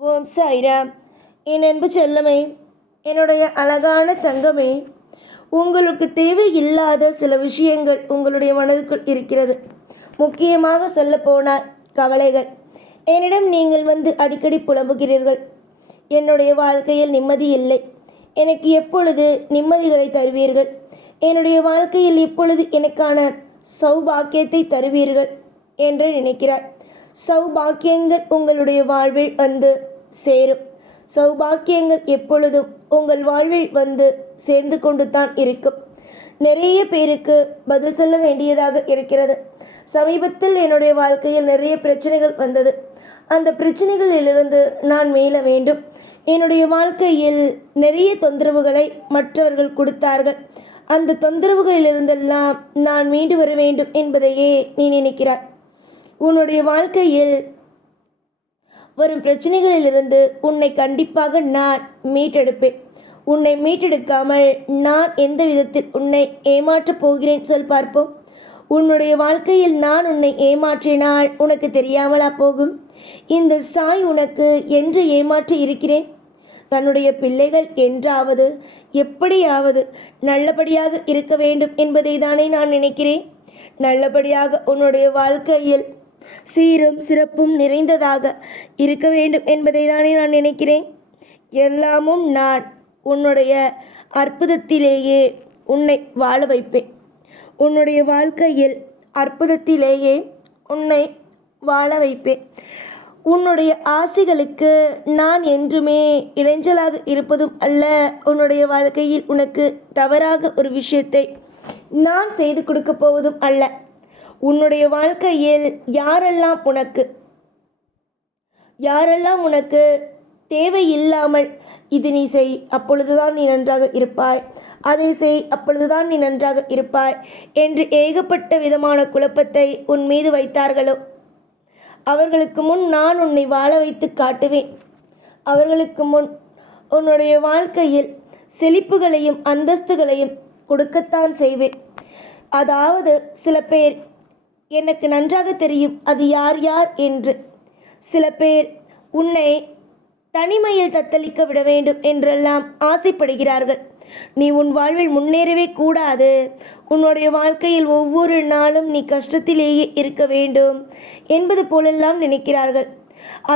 ஓம் சாய்ராம். என் அன்பு செல்லமே, என்னுடைய அழகான தங்கமே, உங்களுக்கு தேவையில்லாத சில விஷயங்கள் உங்களுடைய மனதுக்குள் இருக்கிறது. முக்கியமாக சொல்லப்போனால் கவலைகள். என்னிடம் நீங்கள் வந்து அடிக்கடி புலம்புகிறீர்கள். என்னுடைய வாழ்க்கையில் நிம்மதி இல்லை, எனக்கு எப்பொழுது நிம்மதிகளை தருவீர்கள், என்னுடைய வாழ்க்கையில் எப்பொழுது எனக்கான சௌபாக்கியத்தை தருவீர்கள் என்று நினைக்கிறார். சௌபாக்கியங்கள் உங்களுடைய வாழ்வில் வந்து சேரும். சௌபாக்கியங்கள் எப்பொழுதும் உங்கள் வாழ்வில் வந்து சேர்ந்து கொண்டு தான் இருக்கும். நிறைய பேருக்கு பதில் சொல்ல வேண்டியதாக இருக்கிறது. சமீபத்தில் என்னுடைய வாழ்க்கையில் நிறைய பிரச்சனைகள் வந்தது. அந்த பிரச்சனைகளிலிருந்து நான் மீள வேண்டும். என்னுடைய வாழ்க்கையில் நிறைய தொந்தரவுகளை மற்றவர்கள் கொடுத்தார்கள். அந்த தொந்தரவுகளிலிருந்தெல்லாம் நான் மீண்டு வர வேண்டும் என்பதையே நீ நினைக்கிறாய். உன்னுடைய வாழ்க்கையில் வரும் பிரச்சனைகளிலிருந்து உன்னை கண்டிப்பாக நான் மீட்டெடுப்பேன். உன்னை மீட்டெடுக்காமல் நான் எந்த விதத்தில் உன்னை ஏமாற்றப் போகிறேன் சொல் பார்ப்போம். உன்னுடைய வாழ்க்கையில் நான் உன்னை ஏமாற்றினால் உனக்கு தெரியாமலா போகும்? இந்த சாய் உனக்கு என்று ஏமாற்றி இருக்கிறேன். தன்னுடைய பிள்ளைகள் என்றாவது எப்படியாவது நல்லபடியாக இருக்க வேண்டும் என்பதை தானே நான் நினைக்கிறேன். நல்லபடியாக உன்னுடைய வாழ்க்கையில் சீரும் சிறப்பும் நிறைந்ததாக இருக்க வேண்டும் என்பதை தானே நான் நினைக்கிறேன். எல்லாமும் நான் உன்னுடைய அற்புதத்திலேயே உன்னை வாழ வைப்பேன். உன்னுடைய வாழ்க்கையில் அற்புதத்திலேயே உன்னை வாழ வைப்பேன். உன்னுடைய ஆசைகளுக்கு நான் என்றுமே இடைஞ்சலாக இருப்பதும் அல்ல. உன்னுடைய வாழ்க்கையில் உனக்கு தவறாக ஒரு விஷயத்தை நான் செய்து கொடுக்க போவதும் அல்ல. உன்னுடைய வாழ்க்கையில் யாரெல்லாம் உனக்கு தேவையில்லாமல் இது நீ செய், அப்பொழுதுதான் நீ நன்றாக இருப்பாய், அதை செய், அப்பொழுதுதான் நீ நன்றாக இருப்பாய் என்று ஏகப்பட்ட விதமான குழப்பத்தை உன் மீது வைத்தார்களோ, அவர்களுக்கு முன் நான் உன்னை வாழ வைத்து காட்டுவேன். அவர்களுக்கு முன் உன்னுடைய வாழ்க்கையில் செழிப்புகளையும் அந்தஸ்துகளையும் கொடுக்கத்தான் செய்வேன். அதாவது சில பேர் எனக்கு நன்றாக தெரியும் அது யார் யார் என்று. சில பேர் உன்னை தனிமையில் தத்தளிக்க விட வேண்டும் என்றெல்லாம் ஆசைப்படுகிறார்கள். நீ உன் வாழ்வில் முன்னேறவே கூடாது, உன்னுடைய வாழ்க்கையில் ஒவ்வொரு நாளும் நீ கஷ்டத்திலேயே இருக்க வேண்டும் என்பது போலெல்லாம் நினைக்கிறார்கள்.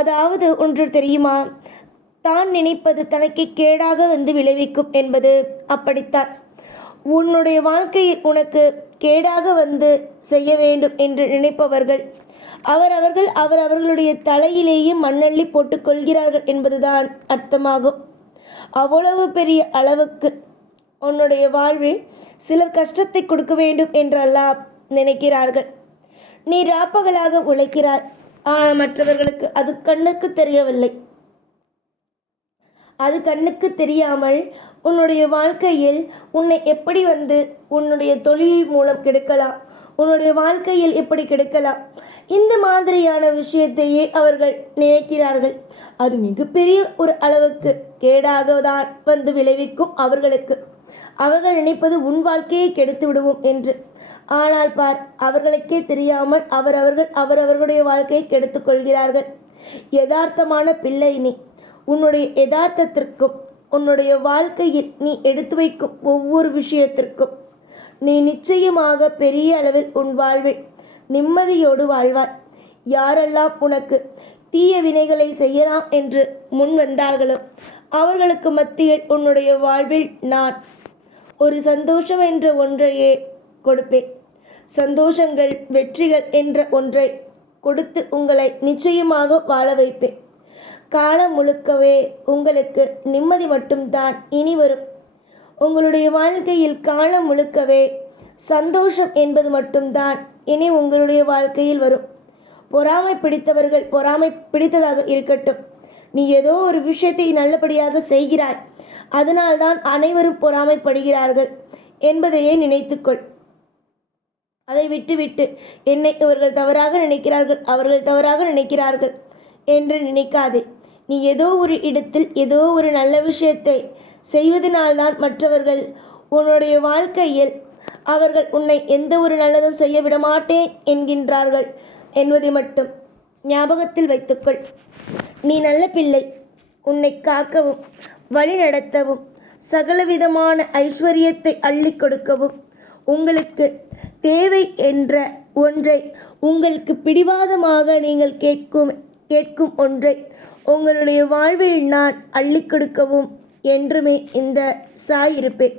அதாவது ஒன்று தெரியுமா, தான் நினைப்பது தனக்கு கேடாக வந்து விளைவிக்கும் என்பது அப்படித்தான். உன்னுடைய வாழ்க்கையில் உனக்கு கேடாக வந்து செய்ய வேண்டும் என்று நினைப்பவர்கள் அவர்களுடைய தலையிலேயே மண்ணள்ளி போட்டுக் கொள்கிறார்கள் என்பதுதான் அர்த்தமாகும். அவ்வளவு பெரிய அளவுக்கு உன்னுடைய வாழ்வில் சிலர் கஷ்டத்தை கொடுக்க வேண்டும் என்றெல்லாம் நினைக்கிறார்கள். நீ ராப்பகலாக உழைக்கிறாய், ஆனால் மற்றவர்களுக்கு அது கண்ணுக்கு தெரியவில்லை. அது கண்ணுக்கு தெரியாமல் உன்னுடைய வாழ்க்கையில் உன்னை எப்படி வந்து உன்னுடைய தொழில் மூலம் கெடுக்கலாம், உன்னுடைய வாழ்க்கையில் எப்படி கெடுக்கலாம், இந்த மாதிரியான விஷயத்தையே அவர்கள் நினைக்கிறார்கள். அது மிகப்பெரிய ஒரு அளவுக்கு கேடாக தான் வந்து விளைவிக்கும் அவர்களுக்கு. அவர்கள் நினைப்பது உன் வாழ்க்கையை கெடுத்து விடுவோம் என்று. ஆனால் பார், அவர்களுக்கே தெரியாமல் அவரவர்களுடைய வாழ்க்கையை கெடுத்து கொள்கிறார்கள். யதார்த்தமான பிள்ளை நீ. உன்னுடைய யதார்த்தத்திற்கும் உன்னுடைய வாழ்க்கையில் நீ எடுத்து வைக்கும் ஒவ்வொரு விஷயத்திற்கும் நீ நிச்சயமாக பெரிய அளவில் உன் வாழ்வில் நிம்மதியோடு வாழ்வாய். யாரெல்லாம் உனக்கு தீய வினைகளை செய்யலாம் என்று முன் வந்தார்களோ அவர்களுக்கு மத்தியில் உன்னுடைய வாழ்வில் நான் ஒரு சந்தோஷம் என்ற ஒன்றையே கொடுப்பேன். சந்தோஷங்கள், வெற்றிகள் என்ற ஒன்றை கொடுத்து உங்களை நிச்சயமாக வாழ வைப்பேன். காலம் முழுக்கவே உங்களுக்கு நிம்மதி மட்டும்தான் இனி வரும். உங்களுடைய வாழ்க்கையில் காலம் முழுக்கவே சந்தோஷம் என்பது மட்டும்தான் இனி உங்களுடைய வாழ்க்கையில் வரும். பொறாமை பிடித்தவர்கள் பொறாமை பிடித்ததாக இருக்கட்டும். நீ ஏதோ ஒரு விஷயத்தை நல்லபடியாக செய்கிறாய், அதனால்தான் அனைவரும் பொறாமைப்படுகிறார்கள் என்பதையே நினைத்துக்கொள். அதை விட்டுவிட்டு என்னை இவர்கள் தவறாக நினைக்கிறார்கள், அவர்கள் தவறாக நினைக்கிறார்கள் என்று நினைக்காதே. நீ ஏதோ ஒரு இடத்தில் ஏதோ ஒரு நல்ல விஷயத்தை செய்வதனால்தான் மற்றவர்கள் உன்னுடைய வாழ்க்கையில் அவர்கள் உன்னை எந்த ஒரு நல்லதும் செய்ய விட மாட்டேன் என்கின்றார்கள் என்பதை மட்டும் ஞாபகத்தில் வைத்துக்கொள். நீ நல்ல பிள்ளை. உன்னை காக்கவும் வழிநடத்தவும் சகலவிதமான ஐஸ்வர்யத்தை அள்ளி கொடுக்கவும் உங்களுக்கு தேவை என்ற ஒன்றை உங்களுக்கு பிடிவாதமாக நீங்கள் கேட்கும் ஒன்றை உங்களுடைய வாழ்வில் நான் அள்ளி கொடுக்கவும் என்றுமே இந்த சாய் இருப்பேன்.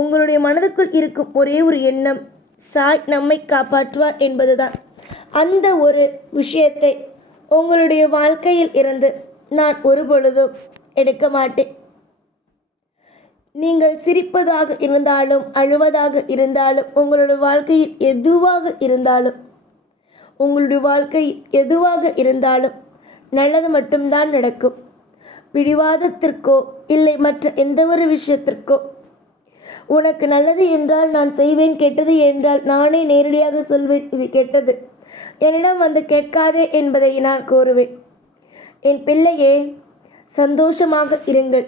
உங்களுடைய மனதுக்குள் இருக்கும் ஒரே ஒரு எண்ணம், சாய் நம்மை காப்பாற்றுவார் என்பதுதான். அந்த ஒரு விஷயத்தை உங்களுடைய வாழ்க்கையில் இருந்து நான் ஒருபொழுதும் எடுக்க மாட்டேன். நீங்கள் சிரிப்பதாக இருந்தாலும் அழுவதாக இருந்தாலும் உங்களுடைய வாழ்க்கையில் எதுவாக இருந்தாலும் நல்லது மட்டும்தான் நடக்கும். பிடிவாதத்திற்கோ இல்லை மற்ற எந்த ஒரு விஷயத்திற்கோ உனக்கு நல்லது என்றால் நான் செய்வேன், கெட்டது என்றால் நானே நேரடியாக சொல்வேன் இது கெட்டது, என்னிடம் வந்து கேட்காதே என்பதை நான் கூறுவேன். என் பிள்ளையே, சந்தோஷமாக இருங்கள்.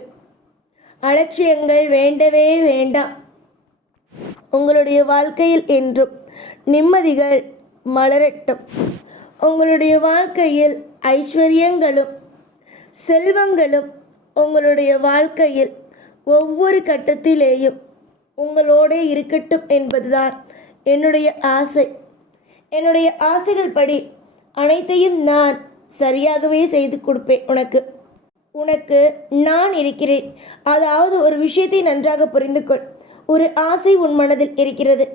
அலட்சியங்கள் வேண்டவே வேண்டாம். உங்களுடைய வாழ்க்கையில் என்றும் நிம்மதிகள் மலரட்டும். உங்களுடைய வாழ்க்கையில் ஐஸ்வர்யங்களும் செல்வங்களும் உங்களுடைய வாழ்க்கையில் ஒவ்வொரு கட்டத்திலேயும் உங்களோடே இருக்கட்டும் என்பதுதான் என்னுடைய ஆசை. என்னுடைய ஆசைகள் படி அனைத்தையும் நான் சரியாகவே செய்து கொடுப்பேன். உனக்கு நான் இருக்கிறேன். அதாவது ஒரு விஷயத்தை நன்றாக புரிந்து கொள். ஒரு ஆசை உன் மனதில் இருக்கிறது.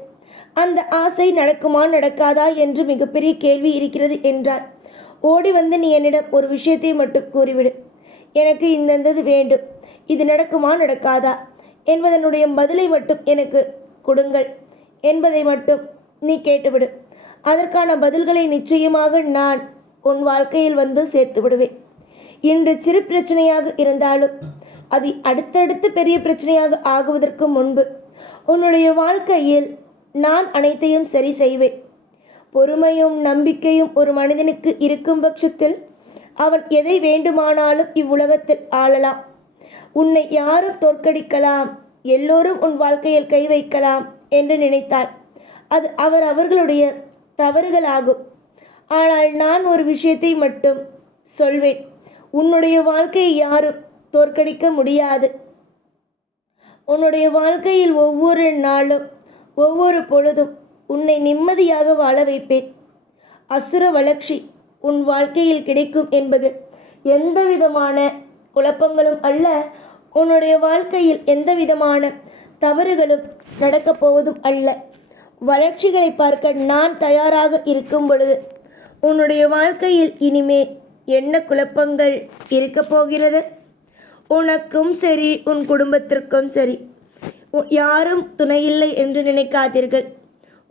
அந்த ஆசை நடக்குமா நடக்காதா என்று மிகப்பெரிய கேள்வி இருக்கிறது என்றால் ஓடி வந்து நீ என்னிடம் ஒரு விஷயத்தை மட்டும் கூறிவிடு. எனக்கு இந்தந்தது வேண்டும், இது நடக்குமா நடக்காதா என்பதனுடைய பதிலை மட்டும் எனக்கு கொடுங்கள் என்பதை மட்டும் நீ கேட்டுவிடு. அதற்கான பதில்களை நிச்சயமாக நான் உன் வாழ்க்கையில் வந்து சேர்த்து விடுவேன். இன்று சிறு பிரச்சனையாக இருந்தாலும் அது அடுத்தடுத்து பெரிய பிரச்சனையாக ஆகுவதற்கு முன்பு உன்னுடைய வாழ்க்கையில் நான் அனைத்தையும் சரி செய்வேன். பொறுமையும் நம்பிக்கையும் ஒரு மனிதனுக்கு இருக்கும் பட்சத்தில் அவன் எதை வேண்டுமானாலும் இவ்வுலகத்தில் ஆளலாம். உன்னை யாரும் தோற்கடிக்கலாம், எல்லோரும் உன் வாழ்க்கையில் கை வைக்கலாம் என்று நினைத்தால் அது அவர்களுடைய தவறுகளாகும். ஆனால் நான் ஒரு விஷயத்தை மட்டும் சொல்வேன், உன்னுடைய வாழ்க்கையை யாரும் தோற்கடிக்க முடியாது. உன்னுடைய வாழ்க்கையில் ஒவ்வொரு நாளும் ஒவ்வொரு பொழுதும் உன்னை நிம்மதியாக வாழ வைப்பேன். அசுர வளர்ச்சி உன் வாழ்க்கையில் கிடைக்கும் என்பது எந்தவிதமான குழப்பங்களும் அல்ல. உன்னுடைய வாழ்க்கையில் எந்த விதமான தவறுகளும் நடக்கப் போவதும் அல்ல. வளர்ச்சிகளை பார்க்க நான் தயாராக இருக்கும் பொழுது உன்னுடைய வாழ்க்கையில் இனிமே என்ன குழப்பங்கள் இருக்கப் போகிறது? உனக்கும் சரி உன் குடும்பத்திற்கும் சரி யாரும் துணையில்லை என்று நினைக்காதீர்கள்.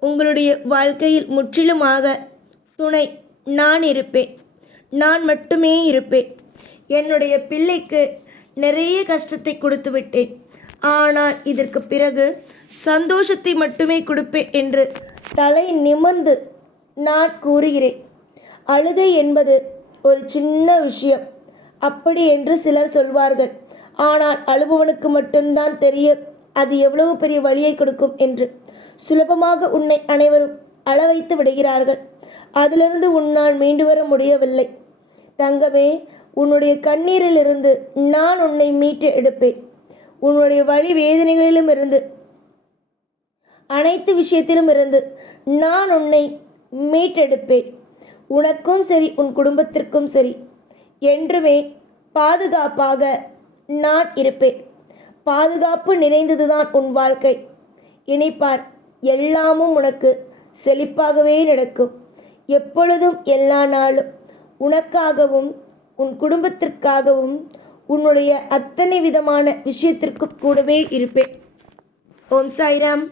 உங்களுடைய வாழ்க்கையில் முற்றிலுமாக துணை நான் இருப்பேன். நான் மட்டுமே இருப்பேன். என்னுடைய பிள்ளைக்கு நிறைய கஷ்டத்தை கொடுத்து விட்டேன். ஆனால் இதற்கு பிறகு சந்தோஷத்தை மட்டுமே கொடுப்பேன் என்று தலை நிமிர்ந்து நான் கூறுகிறேன். அழுகை என்பது ஒரு சின்ன விஷயம் அப்படி என்று சிலர் சொல்வார்கள். ஆனால் அழுபவனுக்கு மட்டும்தான் தெரியும் அது எவ்வளவு பெரிய வலியை கொடுக்கும் என்று. சுலபமாக உன்னை அனைவரும் அழ வைத்து விடுகிறார்கள். அதிலிருந்து உன்னால் மீண்டு வர முடியவில்லை. தங்கமே, உன்னுடைய கண்ணீரிலிருந்து நான் உன்னை மீட்டு எடுப்பேன். உன்னுடைய வலி வேதனைகளிலும் இருந்து அனைத்து விஷயத்திலும் இருந்து நான் உன்னை மீட்டெடுப்பேன். உனக்கும் சரி உன் குடும்பத்திற்கும் சரி என்றுமே பாதுகாப்பாக நான் இருப்பேன். பாதுகாப்பு நிறைந்ததுதான் உன் வாழ்க்கை. இனிப்பார், எல்லாமும் உனக்கு செழிப்பாகவே நடக்கும். எப்பொழுதும் எல்லா நாளும் உனக்காகவும் உன் குடும்பத்திற்காகவும் உன்னுடைய அத்தனை விதமான விஷயத்திற்கும் கூடவே இருப்பேன். ஓம் சாய்ராம்.